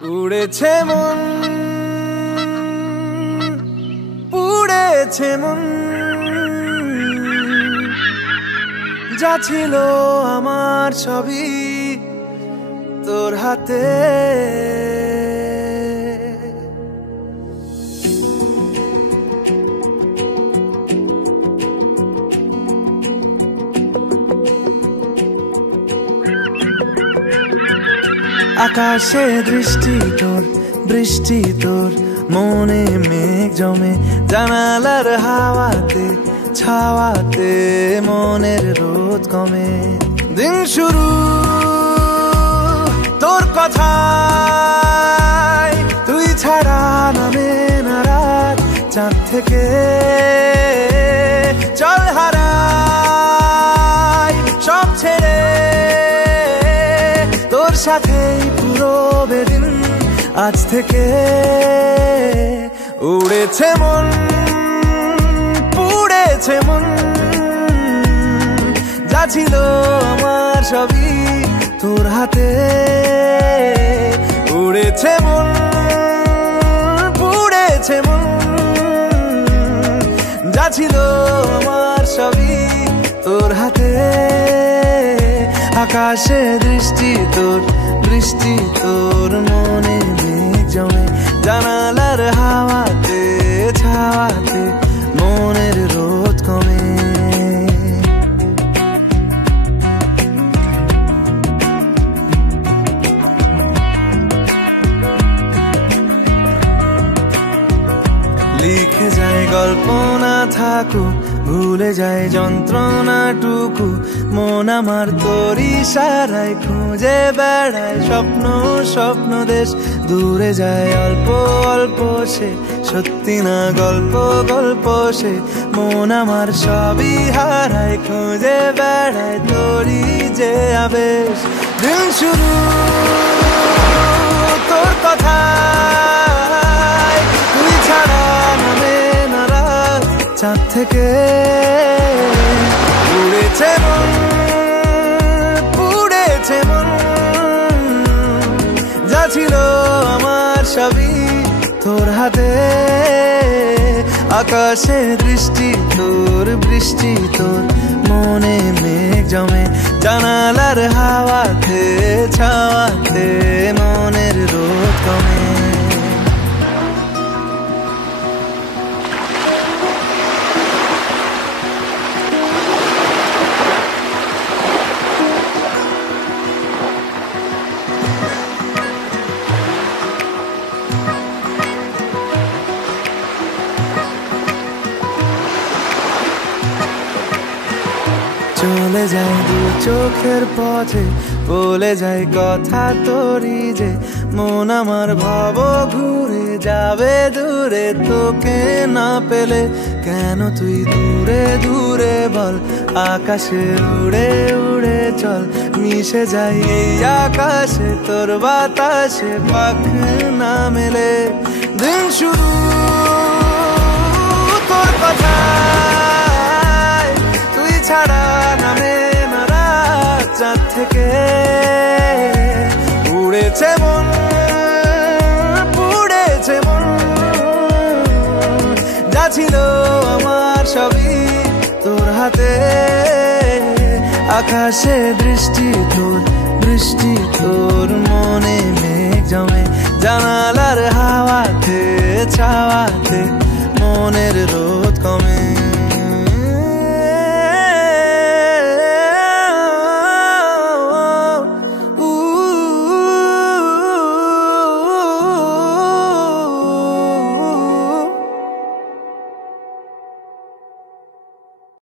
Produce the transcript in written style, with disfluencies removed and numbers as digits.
উড়েছে মন, পুড়েছে মন, যা ছিল আমার সবই তোর হাতে। আকাশে দৃষ্টি তোর, বৃষ্টি তোর, মনে মেঘ জমে, জানালার হাওয়াতে ছাওয়াতে মনের রোদ কমে। দিন শুরু তোর কথায়, তুই ছাড়া নামে না রাত, চাঁদ থেকে চল হারাই সব ছেড়ে, তোর সাথেই পুরো বেদিন আজ থেকে। উড়েছে মন, পুড়েছে মন, যা ছিল আমার সবই তোর হাতে। উড়েছে মন, পুড়েছে মন, যা ছিল আমার সবই তোর হাতে। আকাশে দৃষ্টি তোর, বৃষ্টি তোর, মনে মেঘ জমে, জানালার হাওয়াতে ছাওয়াতে মনের রোদ কমে। লিখে যায় গল্প না থাকুক, ভুলে যায় যন্ত্রণাটুকু, মন আমার তোর ইশারায় খুঁজে বেড়ায় স্বপ্ন স্বপ্ন দেশ। দূরে যায় অল্প অল্প সে, সত্যি না গল্প গল্প সে, মন আমার সবই হারায় খুঁজে বেড়ায় তোরই যে আবেশ। দিন শুরু তোর কথায়, তুই ছাড়া নামে না রাত, চাঁদ থেকে উড়েছে মন, পুড়েছে মন, যা ছিল আমার সবই তোর হাতে। আকাশে দৃষ্টি তোর, বৃষ্টি তোর, মনে মেঘ জমে, জানালার হাওয়াতে ছাওয়াতে মনের রোদ কমে। চলে যায় দু চোখের পথে, বলে যায় কথা তোরই যে, মন আমার ভাব ঘুরে যাবে দূরে তোকে না পেলে। কেন তুই দূরে দূরে বল, আকাশে উড়ে উড়ে চল, মিশে যাই এই আকাশে তোর বাতাসে পাখ না মেলে। দিন শুরু তোর কথায়, তুই ছাড়া নামে না রাত, চাঁদ থেকে উড়েছে মন, পুড়েছে মন, যা ছিল আমার সবই তোর হাতে। আকাশে দৃষ্টি তোর, বৃষ্টি তোর, মনে মেঘ জমে, জানালার হাওয়াতে ছাওয়াতে মনের রোদ